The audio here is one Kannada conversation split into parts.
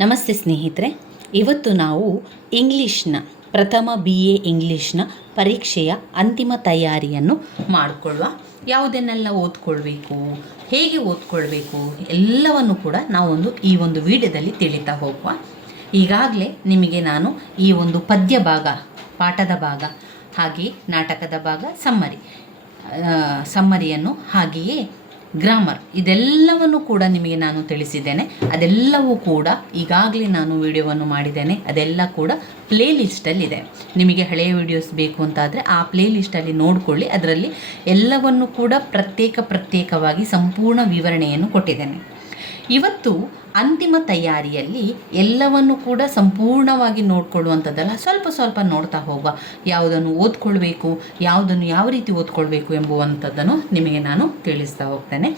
ನಮಸ್ತೆ ಸ್ನೇಹಿತರೆ, ಇವತ್ತು ನಾವು ಇಂಗ್ಲೀಷ್ನ ಪ್ರಥಮ BA ಇಂಗ್ಲೀಷ್ನ ಪರೀಕ್ಷೆಯ ಅಂತಿಮ ತಯಾರಿಯನ್ನು ಮಾಡಿಕೊಳ್ಳುವ. ಯಾವುದನ್ನೆಲ್ಲ ಓದ್ಕೊಳ್ಬೇಕು, ಹೇಗೆ ಓದ್ಕೊಳ್ಬೇಕು ಎಲ್ಲವನ್ನು ಕೂಡ ಈ ಒಂದು ವಿಡಿಯೋದಲ್ಲಿ ತಿಳಿತಾ ಹೋಗುವ. ಈಗಾಗಲೇ ನಿಮಗೆ ನಾನು ಈ ಒಂದು ಪದ್ಯ ಭಾಗ, ಪಾಠದ ಭಾಗ, ಹಾಗೆ ನಾಟಕದ ಭಾಗ, ಸಮ್ಮರಿಯನ್ನು, ಹಾಗೆಯೇ ಗ್ರಾಮರ್ ಇದೆಲ್ಲವನ್ನು ಕೂಡ ನಿಮಗೆ ನಾನು ತಿಳಿಸಿದ್ದೇನೆ. ಅದೆಲ್ಲವೂ ಕೂಡ ಈಗಾಗಲೇ ನಾನು ವಿಡಿಯೋವನ್ನು ಮಾಡಿದ್ದೇನೆ. ಅದೆಲ್ಲ ಕೂಡ ಪ್ಲೇ ಲಿಸ್ಟಲ್ಲಿದೆ. ನಿಮಗೆ ಹಳೆಯ ವಿಡಿಯೋಸ್ ಬೇಕು ಅಂತಾದರೆ ಆ ಪ್ಲೇ ಲಿಸ್ಟಲ್ಲಿ ನೋಡಿಕೊಳ್ಳಿ. ಅದರಲ್ಲಿ ಎಲ್ಲವನ್ನು ಕೂಡ ಪ್ರತ್ಯೇಕವಾಗಿ ಸಂಪೂರ್ಣ ವಿವರಣೆಯನ್ನು ಕೊಟ್ಟಿದ್ದೇನೆ. ಇವತ್ತು ಅಂತಿಮ ತಯಾರಿಯಲ್ಲಿ ಎಲ್ಲವನ್ನು ಕೂಡ ಸಂಪೂರ್ಣವಾಗಿ ನೋಡಿಕೊಳ್ಳುವಂಥದ್ದಲ್ಲ, ಸ್ವಲ್ಪ ನೋಡ್ತಾ ಹೋಗುವ. ಯಾವುದನ್ನು ಓದ್ಕೊಳ್ಬೇಕು, ಯಾವುದನ್ನು ಯಾವ ರೀತಿ ಓದ್ಕೊಳ್ಬೇಕು ಎಂಬುವಂಥದ್ದನ್ನು ನಿಮಗೆ ನಾನು ತಿಳಿಸ್ತಾ ಹೋಗ್ತೇನೆ.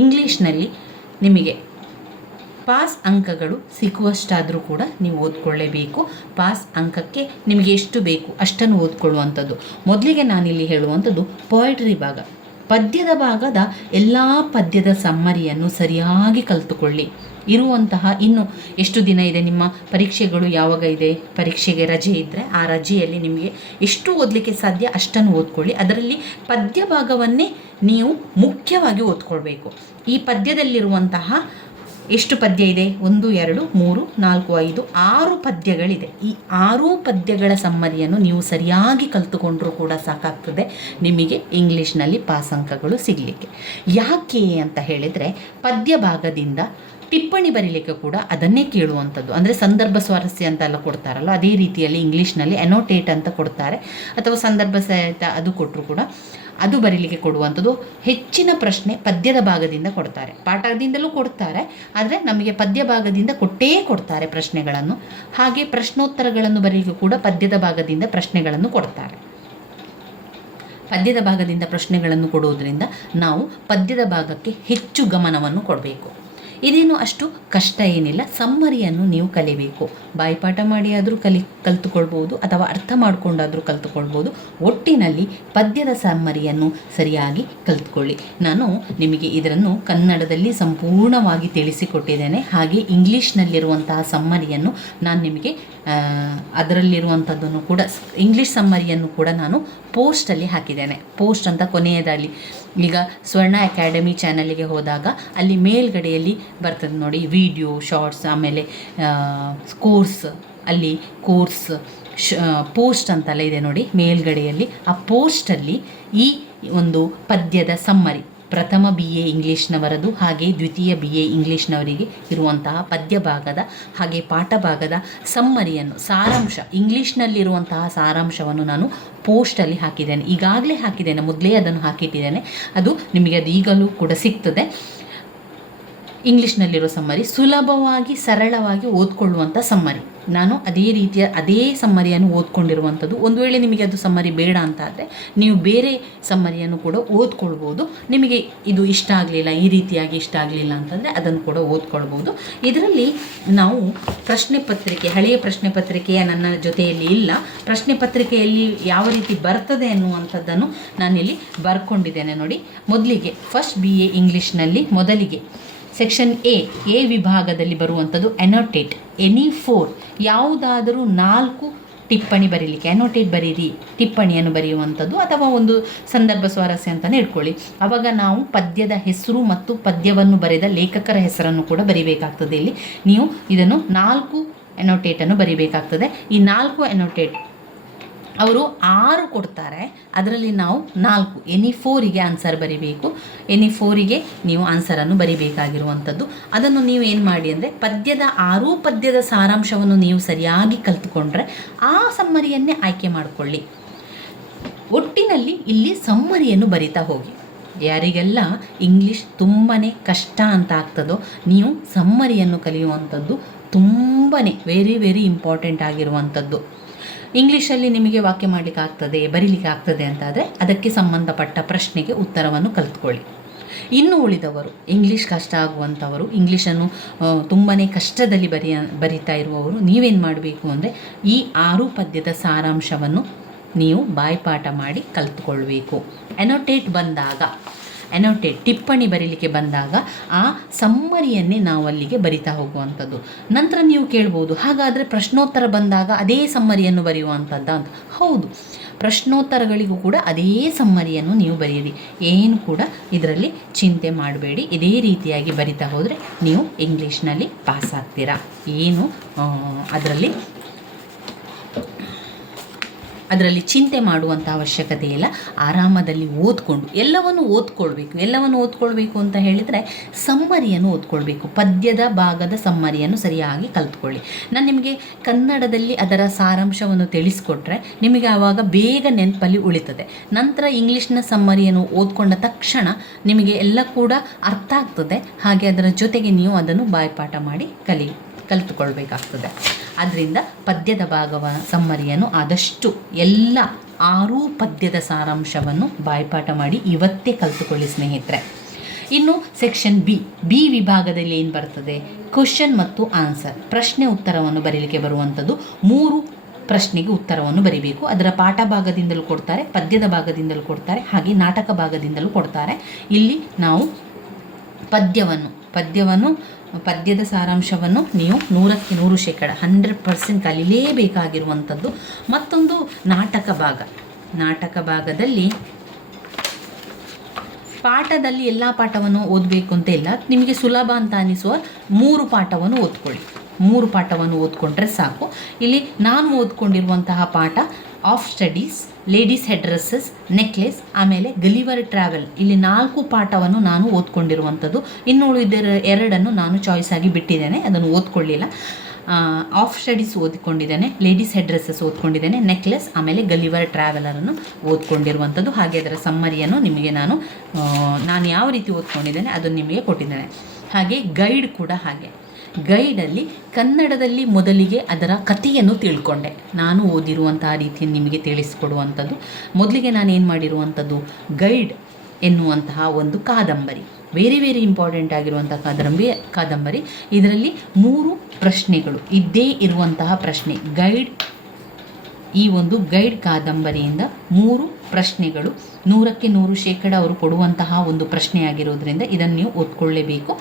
ಇಂಗ್ಲೀಷ್ನಲ್ಲಿ ನಿಮಗೆ ಪಾಸ್ ಅಂಕಗಳು ಸಿಕ್ಕುವಷ್ಟಾದರೂ ಕೂಡ ನೀವು ಓದ್ಕೊಳ್ಳೇಬೇಕು. ಪಾಸ್ ಅಂಕಕ್ಕೆ ನಿಮಗೆ ಎಷ್ಟು ಬೇಕು ಅಷ್ಟನ್ನು ಓದ್ಕೊಳ್ಳುವಂಥದ್ದು. ಮೊದಲಿಗೆ ನಾನಿಲ್ಲಿ ಹೇಳುವಂಥದ್ದು ಪೊಯೆಟ್ರಿ ಭಾಗ, ಪದ್ಯದ ಭಾಗದ ಎಲ್ಲ ಪದ್ಯದ ಸಮ್ಮರಿಯನ್ನು ಸರಿಯಾಗಿ ಕಲಿತುಕೊಳ್ಳಿ. ಇರುವಂತಹ ಇನ್ನು ಎಷ್ಟು ದಿನ ಇದೆ, ನಿಮ್ಮ ಪರೀಕ್ಷೆಗಳು ಯಾವಾಗ ಇದೆ, ಪರೀಕ್ಷೆಗೆ ರಜೆ ಇದ್ದರೆ ಆ ರಜೆಯಲ್ಲಿ ನಿಮಗೆ ಎಷ್ಟು ಓದಲಿಕ್ಕೆ ಸಾಧ್ಯ ಅಷ್ಟನ್ನು ಓದ್ಕೊಳ್ಳಿ. ಅದರಲ್ಲಿ ಪದ್ಯ ಭಾಗವನ್ನೇ ನೀವು ಮುಖ್ಯವಾಗಿ ಓದ್ಕೊಳ್ಬೇಕು. ಈ ಪದ್ಯದಲ್ಲಿರುವಂತಹ ಎಷ್ಟು ಪದ್ಯ ಇದೆ, 1 2 3 4 5 6 ಪದ್ಯಗಳಿದೆ. ಈ 6 ಪದ್ಯಗಳ ಸಮ್ಮರಿಯನ್ನು ನೀವು ಸರಿಯಾಗಿ ಕಲಿತುಕೊಂಡ್ರೂ ಕೂಡ ಸಾಕಾಗ್ತದೆ ನಿಮಗೆ ಇಂಗ್ಲೀಷ್ನಲ್ಲಿ ಪಾಸ್ ಅಂಕಗಳು ಸಿಗಲಿಕ್ಕೆ. ಯಾಕೆ ಅಂತ ಹೇಳಿದರೆ, ಪದ್ಯ ಭಾಗದಿಂದ ಟಿಪ್ಪಣಿ ಬರೀಲಿಕ್ಕೆ ಕೂಡ ಅದನ್ನೇ ಕೇಳುವಂಥದ್ದು. ಅಂದರೆ ಸಂದರ್ಭ ಸ್ವಾರಸ್ಯ ಅಂತೆಲ್ಲ ಕೊಡ್ತಾರಲ್ಲ, ಅದೇ ರೀತಿಯಲ್ಲಿ ಇಂಗ್ಲೀಷ್ನಲ್ಲಿ ಎನೋಟೇಟ್ ಅಂತ ಕೊಡ್ತಾರೆ, ಅಥವಾ ಸಂದರ್ಭ ಸಹಿತ ಅದು ಕೊಟ್ಟರು ಕೂಡ ಅದು ಬರೀಲಿಕ್ಕೆ ಕೊಡುವಂಥದ್ದು. ಹೆಚ್ಚಿನ ಪ್ರಶ್ನೆ ಪದ್ಯದ ಭಾಗದಿಂದ ಕೊಡ್ತಾರೆ, ಪಾಠದಿಂದಲೂ ಕೊಡ್ತಾರೆ, ಆದರೆ ನಮಗೆ ಪದ್ಯ ಭಾಗದಿಂದ ಕೊಡ್ತಾರೆ ಪ್ರಶ್ನೆಗಳನ್ನು. ಹಾಗೆ ಪ್ರಶ್ನೋತ್ತರಗಳನ್ನು ಬರೀಲಿಕ್ಕೆ ಕೂಡ ಪದ್ಯದ ಭಾಗದಿಂದ ಪ್ರಶ್ನೆಗಳನ್ನು ಕೊಡ್ತಾರೆ. ಪದ್ಯದ ಭಾಗದಿಂದ ಪ್ರಶ್ನೆಗಳನ್ನು ಕೊಡುವುದರಿಂದ ನಾವು ಪದ್ಯದ ಭಾಗಕ್ಕೆ ಹೆಚ್ಚು ಗಮನವನ್ನು ಕೊಡಬೇಕು. ಇದೇನು ಅಷ್ಟು ಕಷ್ಟ ಏನಿಲ್ಲ. ಸಮ್ಮರಿಯನ್ನು ನೀವು ಕಲಿಬೇಕು. ಬಾಯಿಪಾಠ ಮಾಡಿ ಆದರೂ ಕಲಿತುಕೊಳ್ಬೋದು, ಅಥವಾ ಅರ್ಥ ಮಾಡಿಕೊಂಡಾದರೂ ಕಲಿತುಕೊಳ್ಬೋದು. ಒಟ್ಟಿನಲ್ಲಿ ಪದ್ಯದ ಸಮ್ಮರಿಯನ್ನು ಸರಿಯಾಗಿ ಕಲಿತುಕೊಳ್ಳಿ. ನಾನು ನಿಮಗೆ ಇದನ್ನು ಕನ್ನಡದಲ್ಲಿ ಸಂಪೂರ್ಣವಾಗಿ ತಿಳಿಸಿಕೊಟ್ಟಿದ್ದೇನೆ. ಹಾಗೆ ಇಂಗ್ಲೀಷ್ನಲ್ಲಿರುವಂತಹ ಸಮ್ಮರಿಯನ್ನು ನಾನು ನಿಮಗೆ ಅದರಲ್ಲಿರುವಂಥದ್ದನ್ನು ಕೂಡ, ಇಂಗ್ಲೀಷ್ ಸಮ್ಮರಿಯನ್ನು ಕೂಡ ನಾನು ಪೋಸ್ಟಲ್ಲಿ ಹಾಕಿದ್ದೇನೆ. ಪೋಸ್ಟ್ ಅಂತ ಕೊನೆಯದಲ್ಲಿ, ಈಗ ಸ್ವರ್ಣ ಅಕಾಡೆಮಿ ಚಾನಲಿಗೆ ಹೋದಾಗ ಅಲ್ಲಿ ಮೇಲ್ಗಡೆಯಲ್ಲಿ ಬರ್ತದೆ ನೋಡಿ, ವಿಡಿಯೋ ಶಾರ್ಟ್ಸ್, ಆಮೇಲೆ ಕೋರ್ಸ್, ಅಲ್ಲಿ ಕೋರ್ಸ್ ಪೋಸ್ಟ್ ಅಂತೆಲ್ಲ ಇದೆ ನೋಡಿ ಮೇಲ್ಗಡೆಯಲ್ಲಿ. ಆ ಪೋಸ್ಟಲ್ಲಿ ಈ ಒಂದು ಪದ್ಯದ ಸಮ್ಮರಿ, ಪ್ರಥಮ BA ಇಂಗ್ಲೀಷ್ನವರದು ಹಾಗೆ ದ್ವಿತೀಯ BA ಇಂಗ್ಲೀಷ್ನವರಿಗೆ ಇರುವಂತಹ ಪದ್ಯ ಭಾಗದ ಹಾಗೆ ಪಾಠ ಭಾಗದ ಸಮ್ಮರಿಯನ್ನು, ಸಾರಾಂಶ, ಇಂಗ್ಲೀಷ್ನಲ್ಲಿರುವಂತಹ ಸಾರಾಂಶವನ್ನು ನಾನು ಪೋಸ್ಟಲ್ಲಿ ಹಾಕಿದ್ದೇನೆ. ಈಗಾಗಲೇ ಹಾಕಿದ್ದೇನೆ, ಮೊದಲೇ ಅದನ್ನು ಹಾಕಿಟ್ಟಿದ್ದೇನೆ. ಅದು ನಿಮಗೆ ಅದು ಈಗಲೂ ಕೂಡ ಸಿಗ್ತದೆ. ಇಂಗ್ಲೀಷ್ನಲ್ಲಿರೋ ಸಮ್ಮರಿ ಸುಲಭವಾಗಿ ಸರಳವಾಗಿ ಓದ್ಕೊಳ್ಳುವಂಥ ಸಮ್ಮರಿ. ನಾನು ಅದೇ ಸಮ್ಮರಿಯನ್ನು ಓದ್ಕೊಂಡಿರುವಂಥದ್ದು. ಒಂದು ವೇಳೆ ನಿಮಗೆ ಅದು ಸಮ್ಮರಿ ಬೇಡ ಅಂತ ಆದರೆ ನೀವು ಬೇರೆ ಸಮ್ಮರಿಯನ್ನು ಕೂಡ ಓದ್ಕೊಳ್ಬೋದು. ನಿಮಗೆ ಇದು ಇಷ್ಟ ಆಗಲಿಲ್ಲ, ಈ ರೀತಿಯಾಗಿ ಇಷ್ಟ ಆಗಲಿಲ್ಲ ಅಂತಂದರೆ ಅದನ್ನು ಕೂಡ ಓದ್ಕೊಳ್ಬೋದು. ಇದರಲ್ಲಿ ನಾವು ಪ್ರಶ್ನೆ ಪತ್ರಿಕೆ, ಹಳೆಯ ಪ್ರಶ್ನೆ ಪತ್ರಿಕೆಯ ನನ್ನ ಜೊತೆಯಲ್ಲಿ ಇಲ್ಲ. ಪ್ರಶ್ನೆ ಪತ್ರಿಕೆಯಲ್ಲಿ ಯಾವ ರೀತಿ ಬರ್ತದೆ ಅನ್ನುವಂಥದ್ದನ್ನು ನಾನಿಲ್ಲಿ ಬರ್ಕೊಂಡಿದ್ದೇನೆ ನೋಡಿ. ಮೊದಲಿಗೆ ಫಸ್ಟ್ BA ಇಂಗ್ಲೀಷ್ನಲ್ಲಿ ಮೊದಲಿಗೆ ಸೆಕ್ಷನ್ ಎ ವಿಭಾಗದಲ್ಲಿ ಬರುವಂಥದ್ದು ಎನೋಟೇಟ್. ಎನಿ 4 ಯಾವುದಾದರೂ 4 ಟಿಪ್ಪಣಿ ಬರೀಲಿಕ್ಕೆ ಎನೋಟೇಟ್ ಬರೀರಿ, ಟಿಪ್ಪಣಿಯನ್ನು ಬರೆಯುವಂಥದ್ದು, ಅಥವಾ ಒಂದು ಸಂದರ್ಭ ಸ್ವಾರಸ್ಯ ಅಂತಲೇ ಇಟ್ಕೊಳ್ಳಿ. ಆವಾಗ ನಾವು ಪದ್ಯದ ಹೆಸರು ಮತ್ತು ಪದ್ಯವನ್ನು ಬರೆದ ಲೇಖಕರ ಹೆಸರನ್ನು ಕೂಡ ಬರಿಬೇಕಾಗ್ತದೆ. ಇಲ್ಲಿ ನೀವು ಇದನ್ನು 4 ಎನೋಟೇಟನ್ನು ಬರಿಬೇಕಾಗ್ತದೆ. ಈ 4 ಎನೋಟೇಟ್ ಅವರು 6 ಕೊಡ್ತಾರೆ, ಅದರಲ್ಲಿ ನಾವು 4 ಎನಿ 4ಗೆ ಆನ್ಸರ್ ಬರಿಬೇಕು. ಎನಿ 4ಗೆ ನೀವು ಆನ್ಸರನ್ನು ಬರಿಬೇಕಾಗಿರುವಂಥದ್ದು. ಅದನ್ನು ನೀವು ಏನು ಮಾಡಿ ಅಂದರೆ, ಪದ್ಯದ 6 ಪದ್ಯದ ಸಾರಾಂಶವನ್ನು ನೀವು ಸರಿಯಾಗಿ ಕಲಿತುಕೊಂಡ್ರೆ ಆ ಸಮ್ಮರಿಯನ್ನೇ ಆಯ್ಕೆ ಮಾಡಿಕೊಳ್ಳಿ. ಒಟ್ಟಿನಲ್ಲಿ ಇಲ್ಲಿ ಸಮ್ಮರಿಯನ್ನು ಬರಿತಾ ಹೋಗಿ. ಯಾರಿಗೆಲ್ಲ ಇಂಗ್ಲೀಷ್ ತುಂಬಾ ಕಷ್ಟ ಅಂತ ಆಗ್ತದೋ, ನೀವು ಸಮ್ಮರಿಯನ್ನು ಕಲಿಯುವಂಥದ್ದು ತುಂಬಾ ವೆರಿ ಇಂಪಾರ್ಟೆಂಟ್ ಆಗಿರುವಂಥದ್ದು. ಇಂಗ್ಲೀಷಲ್ಲಿ ನಿಮಗೆ ವಾಕ್ಯ ಮಾಡಲಿಕ್ಕೆ ಆಗ್ತದೆ, ಬರೀಲಿಕ್ಕೆ ಆಗ್ತದೆ ಅಂತಾದರೆ ಅದಕ್ಕೆ ಸಂಬಂಧಪಟ್ಟ ಪ್ರಶ್ನೆಗೆ ಉತ್ತರವನ್ನು ಕಲಿತ್ಕೊಳ್ಳಿ. ಇನ್ನು ಉಳಿದವರು, ಇಂಗ್ಲೀಷ್ ಕಷ್ಟ ಆಗುವಂಥವರು, ಇಂಗ್ಲೀಷನ್ನು ತುಂಬಾ ಕಷ್ಟದಲ್ಲಿ ಬರಿತಾ ಇರುವವರು, ನೀವೇನು ಮಾಡಬೇಕು ಅಂದರೆ ಈ 6 ಪದ್ಯದ ಸಾರಾಂಶವನ್ನು ನೀವು ಬಾಯ್ಪಾಠ ಮಾಡಿ ಕಲಿತ್ಕೊಳ್ಬೇಕು. ಎನೋಟೇಟ್ ಬಂದಾಗ ಎನೋಟೇಟ್ ಟಿಪ್ಪಣಿ ಬರೀಲಿಕ್ಕೆ ಬಂದಾಗ ಆ ಸಮ್ಮರಿಯನ್ನೇ ನಾವು ಅಲ್ಲಿಗೆ ಬರಿತಾ ಹೋಗುವಂಥದ್ದು. ನಂತರ ನೀವು ಕೇಳ್ಬೋದು, ಹಾಗಾದರೆ ಪ್ರಶ್ನೋತ್ತರ ಬಂದಾಗ ಅದೇ ಸಮ್ಮರಿಯನ್ನು ಬರೆಯುವಂಥದ್ದ ಅಂತ. ಹೌದು, ಪ್ರಶ್ನೋತ್ತರಗಳಿಗೂ ಕೂಡ ಅದೇ ಸಮ್ಮರಿಯನ್ನು ನೀವು ಬರೆಯಿರಿ, ಏನು ಕೂಡ ಇದರಲ್ಲಿ ಚಿಂತೆ ಮಾಡಬೇಡಿ. ಇದೇ ರೀತಿಯಾಗಿ ಬರಿತಾ ಹೋದರೆ ನೀವು ಇಂಗ್ಲೀಷ್ನಲ್ಲಿ ಪಾಸ್ ಆಗ್ತೀರಾ. ಏನು ಅದರಲ್ಲಿ ಚಿಂತೆ ಮಾಡುವಂಥ ಅವಶ್ಯಕತೆ ಇಲ್ಲ. ಆರಾಮದಲ್ಲಿ ಓದ್ಕೊಂಡು ಎಲ್ಲವನ್ನು ಓದ್ಕೊಳ್ಬೇಕು ಅಂತ ಹೇಳಿದರೆ ಸಮ್ಮರಿಯನ್ನು ಓದ್ಕೊಳ್ಬೇಕು. ಪದ್ಯದ ಭಾಗದ ಸಮ್ಮರಿಯನ್ನು ಸರಿಯಾಗಿ ಕಲಿತ್ಕೊಳ್ಳಿ. ನಾನು ನಿಮಗೆ ಕನ್ನಡದಲ್ಲಿ ಅದರ ಸಾರಾಂಶವನ್ನು ತಿಳಿಸ್ಕೊಟ್ರೆ ನಿಮಗೆ ಆವಾಗ ಬೇಗ ನೆನಪಲ್ಲಿ ಉಳಿತದೆ. ನಂತರ ಇಂಗ್ಲೀಷ್ನ ಸಮ್ಮರಿಯನ್ನು ಓದ್ಕೊಂಡ ತಕ್ಷಣ ನಿಮಗೆ ಎಲ್ಲ ಕೂಡ ಅರ್ಥ ಆಗ್ತದೆ. ಹಾಗೆ ಅದರ ಜೊತೆಗೆ ನೀವು ಅದನ್ನು ಬಾಯ್ಪಾಠ ಮಾಡಿ ಕಲಿತುಕೊಳ್ಬೇಕಾಗ್ತದೆ. ಆದ್ದರಿಂದ ಪದ್ಯದ ಭಾಗವ ಸಮ್ಮರಿಯನ್ನು ಆದಷ್ಟು ಎಲ್ಲ 6 ಪದ್ಯದ ಸಾರಾಂಶವನ್ನು ಬಾಯ್ಪಾಠ ಮಾಡಿ ಇವತ್ತೇ ಕಲಿತುಕೊಳ್ಳಿ ಸ್ನೇಹಿತರೆ. ಇನ್ನು ಸೆಕ್ಷನ್ ಬಿ ವಿಭಾಗದಲ್ಲಿ ಏನು ಬರ್ತದೆ, ಕ್ವಶನ್ ಮತ್ತು ಆನ್ಸರ್, ಪ್ರಶ್ನೆ ಉತ್ತರವನ್ನು ಬರೀಲಿಕ್ಕೆ ಬರುವಂಥದ್ದು. 3 ಪ್ರಶ್ನೆಗೆ ಉತ್ತರವನ್ನು ಬರೀಬೇಕು. ಅದರ ಪಾಠ ಭಾಗದಿಂದಲೂ ಕೊಡ್ತಾರೆ, ಪದ್ಯದ ಭಾಗದಿಂದಲೂ ಕೊಡ್ತಾರೆ, ಹಾಗೆ ನಾಟಕ ಭಾಗದಿಂದಲೂ ಕೊಡ್ತಾರೆ. ಇಲ್ಲಿ ನಾವು ಪದ್ಯದ ಸಾರಾಂಶವನ್ನು ನೀವು 100ಕ್ಕೆ 100% 100% ಕಲಿಯಲೇಬೇಕಾಗಿರುವಂಥದ್ದು. ಮತ್ತೊಂದು ನಾಟಕ ಭಾಗದಲ್ಲಿ ಪಾಠದಲ್ಲಿ ಎಲ್ಲ ಪಾಠವನ್ನು ಓದಬೇಕು ಅಂತ ಇಲ್ಲ. ನಿಮಗೆ ಸುಲಭ ಅಂತ ಅನಿಸುವ 3 ಪಾಠವನ್ನು ಓದ್ಕೊಳ್ಳಿ. 3 ಪಾಠವನ್ನು ಓದ್ಕೊಂಡ್ರೆ ಸಾಕು. ಇಲ್ಲಿ ನಾನು ಓದ್ಕೊಂಡಿರುವಂತಹ ಪಾಠ of studies, ladies head dresses, necklace, ಆಮೇಲೆ ಗಲಿವರ್ ಟ್ರಾವೆಲ್. ಇಲ್ಲಿ 4 ಪಾಠವನ್ನು ನಾನು ಓದ್ಕೊಂಡಿರುವಂಥದ್ದು. ಇನ್ನು ಉಳಿದ 2 ನಾನು ಚಾಯ್ಸ್ ಆಗಿ ಬಿಟ್ಟಿದ್ದೇನೆ, ಅದನ್ನು ಓದ್ಕೊಳ್ಳಿಲ್ಲ. ಆಫ್ ಸ್ಟಡೀಸ್ ಓದ್ಕೊಂಡಿದ್ದೇನೆ, ಲೇಡೀಸ್ ಹೆಡ್ ಡ್ರೆಸ್ಸಸ್ ಓದ್ಕೊಂಡಿದ್ದೇನೆ, ನೆಕ್ಲೆಸ್ ಆಮೇಲೆ ಗಲಿವರ್ ಟ್ರಾವೆಲರನ್ನು ಓದ್ಕೊಂಡಿರುವಂಥದ್ದು. ಹಾಗೆ ಅದರ ಸಮ್ಮರಿಯನ್ನು ನಿಮಗೆ ನಾನು ಯಾವ ರೀತಿ ಓದ್ಕೊಂಡಿದ್ದೇನೆ ಅದನ್ನು ನಿಮಗೆ ಕೊಟ್ಟಿದ್ದೇನೆ. ಹಾಗೆ ಗೈಡ್ ಕೂಡ ಹಾಗೆ. ಗೈಡಲ್ಲಿ ಕನ್ನಡದಲ್ಲಿ ಮೊದಲಿಗೆ ಅದರ ಕಥೆಯನ್ನು ತಿಳ್ಕೊಂಡೆ. ನಾನು ಓದಿರುವಂತಹ ರೀತಿಯನ್ನು ನಿಮಗೆ ತಿಳಿಸಿಕೊಡುವಂಥದ್ದು. ಮೊದಲಿಗೆ ನಾನು ಏನು ಮಾಡಿರುವಂಥದ್ದು, ಗೈಡ್ ಎನ್ನುವಂತಹ ಒಂದು ಕಾದಂಬರಿ, ವೆರಿ ಇಂಪಾರ್ಟೆಂಟ್ ಆಗಿರುವಂಥ ಕಾದಂಬರಿ. ಇದರಲ್ಲಿ 3 ಪ್ರಶ್ನೆಗಳು ಇದ್ದೇ ಇರುವಂತಹ ಪ್ರಶ್ನೆ. ಈ ಒಂದು ಗೈಡ್ ಕಾದಂಬರಿಯಿಂದ 3 ಪ್ರಶ್ನೆಗಳು 100ಕ್ಕೆ 100% ಅವರು ಕೊಡುವಂತಹ ಒಂದು ಪ್ರಶ್ನೆಯಾಗಿರೋದ್ರಿಂದ ಇದನ್ನು ನೀವು ಓದ್ಕೊಳ್ಳೇಬೇಕು.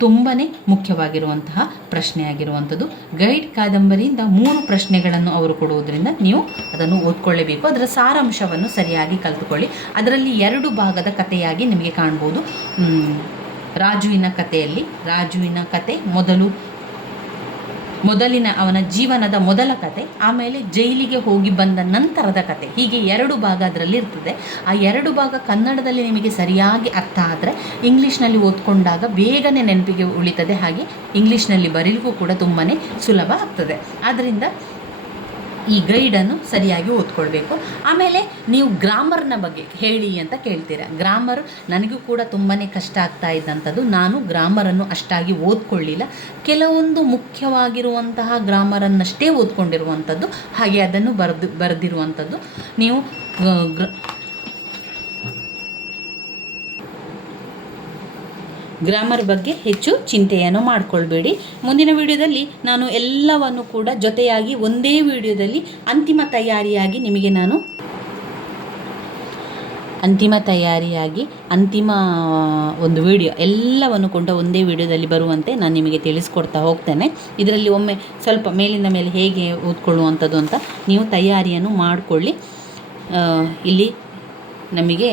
ತುಂಬಾ ಮುಖ್ಯವಾಗಿರುವಂತಹ ಪ್ರಶ್ನೆಯಾಗಿರುವಂಥದ್ದು. ಗೈಡ್ ಕಾದಂಬರಿಯಿಂದ 3 ಪ್ರಶ್ನೆಗಳನ್ನು ಅವರು ಕೊಡುವುದರಿಂದ ನೀವು ಅದನ್ನು ಓದ್ಕೊಳ್ಳೇಬೇಕು. ಅದರ ಸಾರಾಂಶವನ್ನು ಸರಿಯಾಗಿ ಕಲಿತುಕೊಳ್ಳಿ. ಅದರಲ್ಲಿ 2 ಭಾಗದ ಕಥೆಯಾಗಿ ನಿಮಗೆ ಕಾಣ್ಬೋದು. ರಾಜುವಿನ ಕತೆ ಮೊದಲಿನ ಅವನ ಜೀವನದ ಮೊದಲ ಕತೆ, ಆಮೇಲೆ ಜೈಲಿಗೆ ಹೋಗಿ ಬಂದ ನಂತರದ ಕತೆ, ಹೀಗೆ 2 ಭಾಗ ಅದರಲ್ಲಿ ಇರ್ತದೆ. ಆ 2 ಭಾಗ ಕನ್ನಡದಲ್ಲಿ ನಿಮಗೆ ಸರಿಯಾಗಿ ಅರ್ಥ ಆದರೆ ಇಂಗ್ಲೀಷ್ನಲ್ಲಿ ಓದ್ಕೊಂಡಾಗ ಬೇಗನೆ ನೆನಪಿಗೆ ಉಳಿತದೆ. ಹಾಗೆ ಇಂಗ್ಲೀಷ್ನಲ್ಲಿ ಬರೀಲಿಕ್ಕೂ ಕೂಡ ತುಂಬಾ ಸುಲಭ ಆಗ್ತದೆ. ಆದ್ದರಿಂದ ಈ ಗೈಡನ್ನು ಸರಿಯಾಗಿ ಓದ್ಕೊಳ್ಬೇಕು. ಆಮೇಲೆ ನೀವು ಗ್ರಾಮರ್ನ ಬಗ್ಗೆ ಹೇಳಿ ಅಂತ ಕೇಳ್ತೀರಾ. ಗ್ರಾಮರ್ ನನಗೂ ಕೂಡ ತುಂಬಾ ಕಷ್ಟ ಆಗ್ತಾ ಇದ್ದಂಥದ್ದು. ನಾನು ಗ್ರಾಮರನ್ನು ಅಷ್ಟಾಗಿ ಓದ್ಕೊಳ್ಳಿಲ್ಲ. ಕೆಲವೊಂದು ಮುಖ್ಯವಾಗಿರುವಂತಹ ಗ್ರಾಮರನ್ನಷ್ಟೇ ಓದ್ಕೊಂಡಿರುವಂಥದ್ದು, ಹಾಗೆ ಅದನ್ನು ಬರೆದಿರುವಂಥದ್ದು. ನೀವು ಗ್ರಾಮರ್ ಬಗ್ಗೆ ಹೆಚ್ಚು ಚಿಂತೆಯನ್ನು ಮಾಡಿಕೊಳ್ಬೇಡಿ. ಮುಂದಿನ ವಿಡಿಯೋದಲ್ಲಿ ನಾನು ಎಲ್ಲವನ್ನು ಕೂಡ ಜೊತೆಯಾಗಿ ಒಂದೇ ವಿಡಿಯೋದಲ್ಲಿ ಅಂತಿಮ ತಯಾರಿಯಾಗಿ ಅಂತಿಮ ಒಂದು ವಿಡಿಯೋ ಎಲ್ಲವನ್ನು ಕೂಡ ಒಂದೇ ವಿಡಿಯೋದಲ್ಲಿ ಬರುವಂತೆ ನಾನು ನಿಮಗೆ ತಿಳಿಸ್ಕೊಡ್ತಾ ಹೋಗ್ತೇನೆ. ಇದರಲ್ಲಿ ಒಮ್ಮೆ ಸ್ವಲ್ಪ ಮೇಲಿಂದ ಮೇಲೆ ಹೇಗೆ ಓದ್ಕೊಳ್ಳುವಂಥದ್ದು ಅಂತ ನೀವು ತಯಾರಿಯನ್ನು ಮಾಡಿಕೊಳ್ಳಿ. ಇಲ್ಲಿ ನಮಗೆ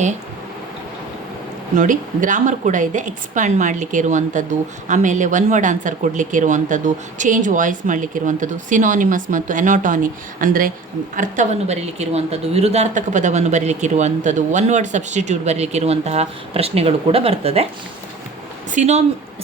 ನೋಡಿ ಗ್ರಾಮರ್ ಕೂಡ ಇದೆ, ಎಕ್ಸ್ಪ್ಯಾಂಡ್ ಮಾಡಲಿಕ್ಕೆ ಇರುವಂಥದ್ದು, ಆಮೇಲೆ 1 ವರ್ಡ್ ಆನ್ಸರ್ ಕೊಡಲಿಕ್ಕೆ ಇರುವಂಥದ್ದು, ಚೇಂಜ್ ವಾಯ್ಸ್ ಮಾಡಲಿಕ್ಕೆ ಇರುವಂಥದ್ದು, ಸಿನಾನಿಮಸ್ ಮತ್ತು ಎನಾಟೋನಿ ಅಂದರೆ ಅರ್ಥವನ್ನು ಬರೀಲಿಕ್ಕೆ ಇರುವಂಥದ್ದು, ವಿರುದ್ಧಾರ್ಥಕ ಪದವನ್ನು ಬರೀಲಿಕ್ಕೆ ಇರುವಂಥದ್ದು, 1 ವರ್ಡ್ ಸಬ್ಸ್ಟಿಟ್ಯೂಟ್ ಬರೀಲಿಕ್ಕೆ ಇರುವಂತಹ ಪ್ರಶ್ನೆಗಳು ಕೂಡ ಬರ್ತದೆ.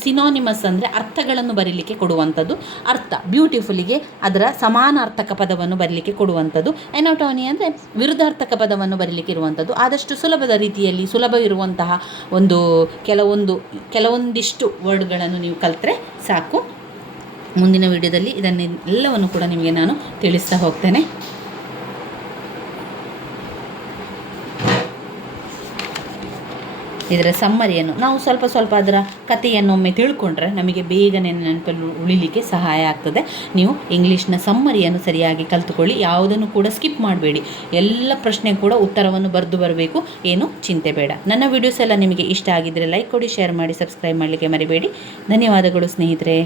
ಸಿನಾನಿಮಸ್ ಅಂದರೆ ಅರ್ಥಗಳನ್ನು ಬರೀಲಿಕ್ಕೆ ಕೊಡುವಂಥದ್ದು, ಅರ್ಥ ಬ್ಯೂಟಿಫುಲ್ಲಿಗೆ ಅದರ ಸಮಾನಾರ್ಥಕ ಪದವನ್ನು ಬರೀಲಿಕ್ಕೆ ಕೊಡುವಂಥದ್ದು. ಎನಾಟೋನಿ ಅಂದರೆ ವಿರುದ್ಧಾರ್ಥಕ ಪದವನ್ನು ಬರೀಲಿಕ್ಕೆ ಇರುವಂಥದ್ದು. ಆದಷ್ಟು ಸುಲಭದ ರೀತಿಯಲ್ಲಿ ಸುಲಭವಿರುವಂತಹ ಕೆಲವೊಂದಿಷ್ಟು ವರ್ಡ್ಗಳನ್ನು ನೀವು ಕಲಿತ್ರೆ ಸಾಕು. ಮುಂದಿನ ವಿಡಿಯೋದಲ್ಲಿ ಇದನ್ನೆಲ್ಲವನ್ನು ಕೂಡ ನಿಮಗೆ ನಾನು ತಿಳಿಸ್ತಾ ಹೋಗ್ತೇನೆ. ಇದರ ಸಮ್ಮರಿಯನ್ನು ನಾವು ಸ್ವಲ್ಪ ಸ್ವಲ್ಪ ಅದರ ಕಥೆಯನ್ನೊಮ್ಮೆ ತಿಳ್ಕೊಂಡ್ರೆ ನಮಗೆ ಬೇಗನೆ ನೆನಪಲ್ಲಿ ಉಳಿಲಿಕ್ಕೆ ಸಹಾಯ ಆಗ್ತದೆ. ನೀವು ಇಂಗ್ಲೀಷ್ನ ಸಮ್ಮರಿಯನ್ನು ಸರಿಯಾಗಿ ಕಲಿತುಕೊಳ್ಳಿ, ಯಾವುದನ್ನು ಕೂಡ ಸ್ಕಿಪ್ ಮಾಡಬೇಡಿ, ಎಲ್ಲ ಪ್ರಶ್ನೆ ಕೂಡ ಉತ್ತರವನ್ನು ಬರೆದು ಬರಬೇಕು, ಏನು ಚಿಂತೆ ಬೇಡ. ನನ್ನ ವಿಡಿಯೋಸ್ ಎಲ್ಲ ನಿಮಗೆ ಇಷ್ಟ ಆಗಿದ್ದರೆ ಲೈಕ್ ಕೊಡಿ, ಶೇರ್ ಮಾಡಿ, ಸಬ್ಸ್ಕ್ರೈಬ್ ಮಾಡಲಿಕ್ಕೆ ಮರಿಬೇಡಿ. ಧನ್ಯವಾದಗಳು ಸ್ನೇಹಿತರೆ.